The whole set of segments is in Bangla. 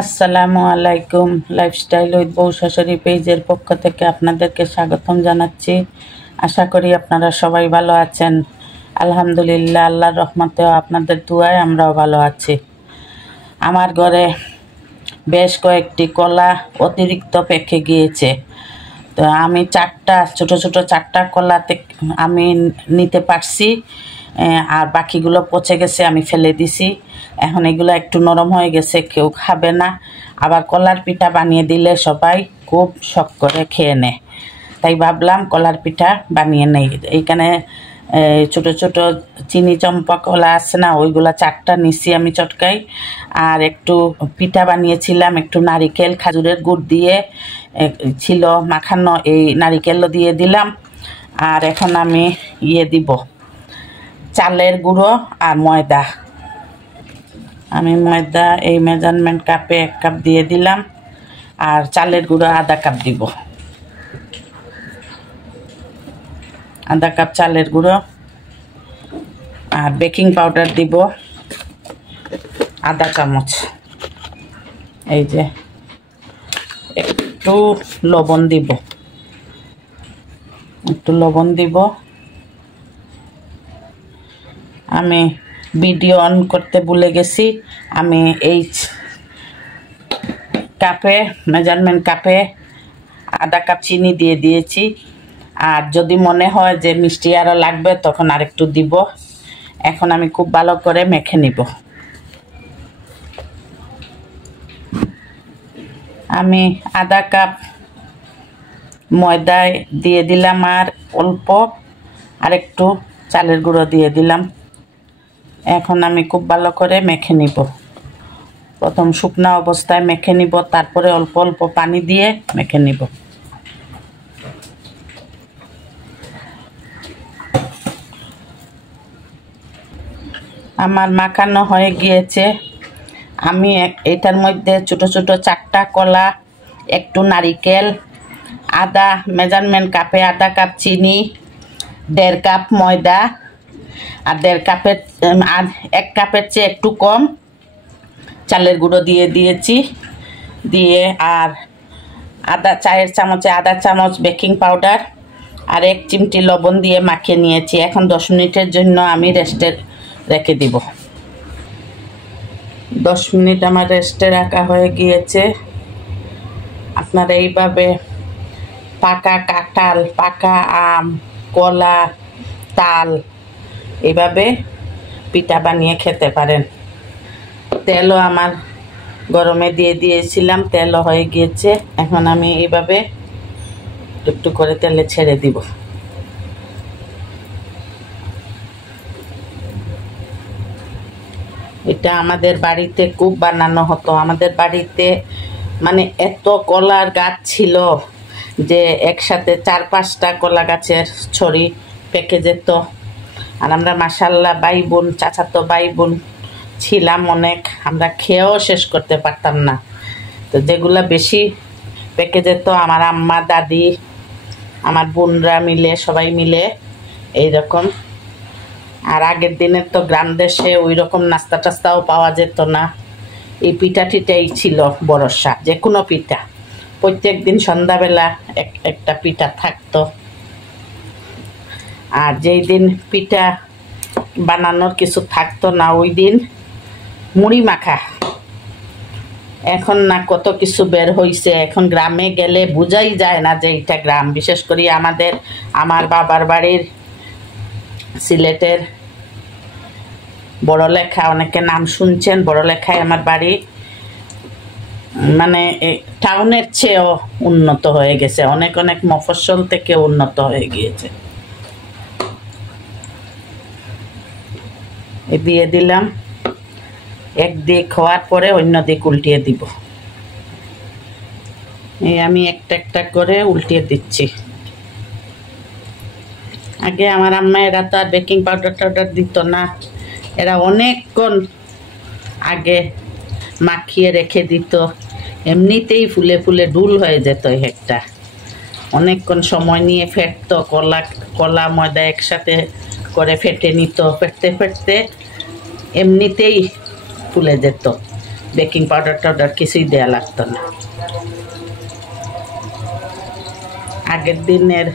আসসালামু আলাইকুম। লাইফস্টাইল উইথ বউ শাশুড়ি পেজের পক্ষ থেকে আপনাদেরকে স্বাগতম জানাচ্ছি। আশা করি আপনারা সবাই ভালো আছেন। আলহামদুলিল্লাহ, আল্লাহর রহমতে আপনাদের দুয়ায় আমরাও ভালো আছি। আমার ঘরে বেশ কয়েকটি কলা অতিরিক্ত পেকে গিয়েছে, তো আমি ছোটো ছোটো চারটা কলা আমি নিতে পারছি, আর বাকিগুলো পচে গেছে, আমি ফেলে দিছি। এখন এগুলো একটু নরম হয়ে গেছে, কেউ খাবে না। আবার কলার পিঠা বানিয়ে দিলে সবাই খুব শখ করে খেয়ে নেয়, তাই ভাবলাম কলার পিঠা বানিয়ে নেই। এইখানে ছোট ছোট চিনি চম্পা কলা আছে না, ওইগুলা চারটা নিছি আমি চটকাই। আর একটু পিঠা বানিয়েছিলাম, একটু নারিকেল খাজুরের গুড় দিয়ে ছিল মাখানো, এই নারিকেলও দিয়ে দিলাম। আর এখন আমি দিব চালের গুঁড়ো আর ময়দা। আমি ময়দা এই মেজারমেন্ট কাপে 1 কাপ দিয়ে দিলাম, আর চালের গুঁড়ো আধা কাপ দিব। আধা কাপ চালের গুঁড়ো, আর বেকিং পাউডার দিব আধা চামচ। এই যে একটু লবণ দিব, আমি ভিডিও অন করতে ভুলে গেছি। আমি এই কাপে মেজারমেন্ট কাপে আধা কাপ চিনি দিয়ে দিয়েছি, আর যদি মনে হয় যে মিষ্টি আরও লাগবে তখন আরেকটু দিব। এখন আমি খুব ভালো করে মেখে নিব। আমি আধা কাপ ময়দা দিয়ে দিলাম, আর অল্প আরেকটু চালের গুঁড়ো দিয়ে দিলাম। এখন আমি খুব ভালো করে মেখে নিব। প্রথম শুকনা অবস্থায় মেখে নিব, তারপরে অল্প অল্প পানি দিয়ে মেখে নিব। আমার মাখানো হয়ে গিয়েছে। আমি এটার মধ্যে ছোট ছোট 4টা কলা, একটু নারিকেল, আদা মেজারমেন্ট কাপে আধা কাপ চিনি, 1.5 কাপ ময়দা, আর 1 কাপের চেয়ে একটু কম চালের গুঁড়ো দিয়ে দিয়েছি। আর চায়ের চামচে আধা চামচ বেকিং পাউডার আর 1 চিমটি লবণ দিয়ে মাখিয়ে নিয়েছি। এখন 10 মিনিটের জন্য আমি রেস্টে রেখে দিব। 10 মিনিট আমার রেস্টে রাখা হয়ে গিয়েছে। আপনারা এইভাবে পাকা কাঁঠাল, পাকা আম, কলা, তাল এইভাবে পিঠা বানিয়ে খেতে পারেন। তেলও আমার গরমে দিয়ে দিয়েছিলাম, তেলও হয়ে গিয়েছে। এখন আমি এইভাবে একটু করে তেলে ছেড়ে দিব। এটা আমাদের বাড়িতে খুব বানানো হতো। আমাদের বাড়িতে মানে এত কলার গাছ ছিল যে একসাথে 4-5টা কলা গাছের ছড়ি পেকে যেত। আর আমরা মাশাআল্লাহ ভাই বোন, চাচাতো ভাই বোন ছিলাম অনেক, আমরা খেয়েও শেষ করতে পারতাম না। তো যেগুলা বেশি পেকে যেত, আমার আম্মা, দাদি, আমার বোনরা মিলে, সবাই মিলে এইরকম। আর আগের দিনের তো গ্রাম দেশে ওই রকম নাস্তা টাস্তাও পাওয়া যেত না। এই পিঠাটিটাই ছিল ভরসা, যে কোনো পিঠা। প্রত্যেক দিন সন্ধ্যাবেলা একটা পিঠা থাকতো। আর যেই দিন পিঠা বানানোর কিছু থাকতো না, ওই দিন মুড়ি মাখা। এখন না কত কিছু বের হইছে, এখন গ্রামে গেলে বোঝাই যায় না যে এটা গ্রাম। বিশেষ করে আমার বাবার বাড়ির সিলেটের বড়লেখা, অনেকে নাম শুনছেন। বড়লেখায় আমার বাড়ি, মানে টাউনের চেয়েও উন্নত হয়ে গেছে, অনেক অনেক মফস্বল থেকে উন্নত হয়ে গিয়েছে। দিয়ে দিলাম, একদিক হওয়ার পরে অন্য দিক উল্টিয়ে দিব। এই আমি একটা একটা করে উল্টিয়ে দিচ্ছি। আগে আমার আম্মা এরা তো আর বেকিং পাউডার টাউডার দিত না, এরা অনেকক্ষণ আগে মাখিয়ে রেখে দিত, এমনিতেই ফুলে ফুলে ডুল হয়ে যেত। একটা অনেকক্ষণ সময় নিয়ে ফেটতো, কলা ময়দা একসাথে করে ফেটে নিত, ফেটতে ফেটতে এমনিতেই ফুলে যেত। বেকিং পাউডার টাউডার কিছুই দেওয়া লাগতো না। আগের দিনের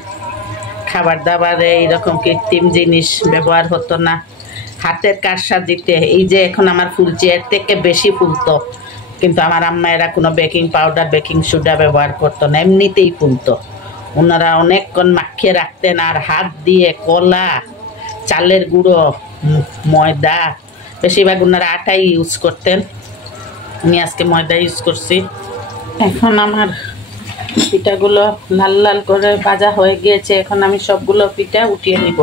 খাবার দাবারে এইরকম কৃত্রিম জিনিস ব্যবহার হতো না। হাতের কারসাজিতে এই যে এখন আমার ফুলছে, এর থেকে বেশি ফুলতো, কিন্তু আমার আম্মা এরা কোনো বেকিং পাউডার বেকিং সোডা ব্যবহার করতো না, এমনিতেই ফুলতো। ওনারা অনেকক্ষণ মাখিয়ে রাখতেন, আর হাত দিয়ে কলা, চালের গুঁড়ো, ময়দা, বেশিরভাগ ওনারা আটাই ইউজ করতেন। আমি আজকে ময়দা ইউজ করছি। এখন আমার পিঠাগুলো লাল লাল করে ভাজা হয়ে গিয়েছে, এখন আমি সবগুলো পিঠা উঠিয়ে নিব।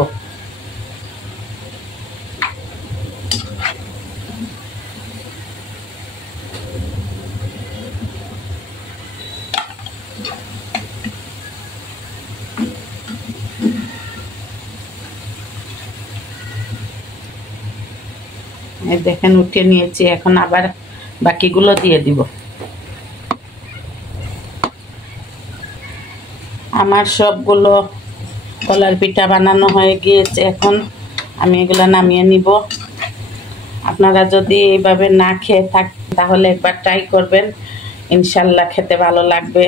এই দেখেন উঠিয়ে নিয়েছি, এখন আবার বাকিগুলো দিয়ে দিব। আমার সবগুলো কলার পিঠা বানানো হয়ে গিয়েছে, এখন আমি এগুলো নামিয়ে নিব। আপনারা যদি এইভাবে না খেয়ে থাকেন তাহলে একবার ট্রাই করবেন, ইনশাল্লাহ খেতে ভালো লাগবে।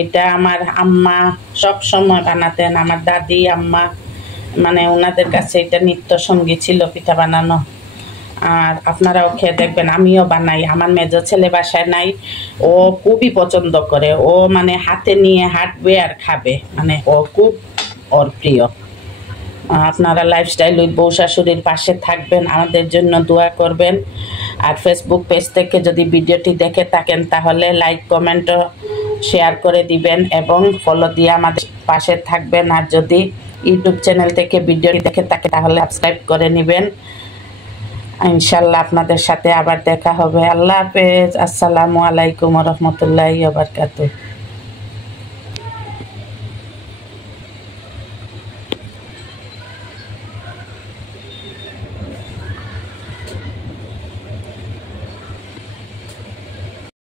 এটা আমার আম্মা সব সময় বানাতেন, আমার দাদি আম্মা, মানে ওনাদের কাছে এটা নিত্য সঙ্গী ছিল পিঠা বানানো। আর আপনারাও খেয়ে দেখবেন, আমিও বানাই। আমার মেজো ছেলে বাসায় নাই, ও খুবই পছন্দ করে, ও মানে হাতে নিয়ে হাঁটবে আর খাবে, মানে ও খুব ওর প্রিয়। আপনারা লাইফস্টাইল উইথ বউ শাশুড়ির পাশে থাকবেন, আমাদের জন্য দোয়া করবেন। আর ফেসবুক পেজ থেকে যদি ভিডিওটি দেখে থাকেন তাহলে লাইক কমেন্ট শেয়ার করে দিবেন এবং ফলো দিয়ে আমাদের পাশে থাকবেন। আর যদি ইউটিউব চ্যানেল থেকে ভিডিওটি দেখে থাকে তাহলে সাবস্ক্রাইব করে নেবেন। ইনশাল্লাহ আপনাদের সাথে আবার দেখা হবে। আল্লাহ হাফেজ। আসসালামু আলাইকুম ওয়া রাহমাতুল্লাহি ওয়া বারাকাতুহু।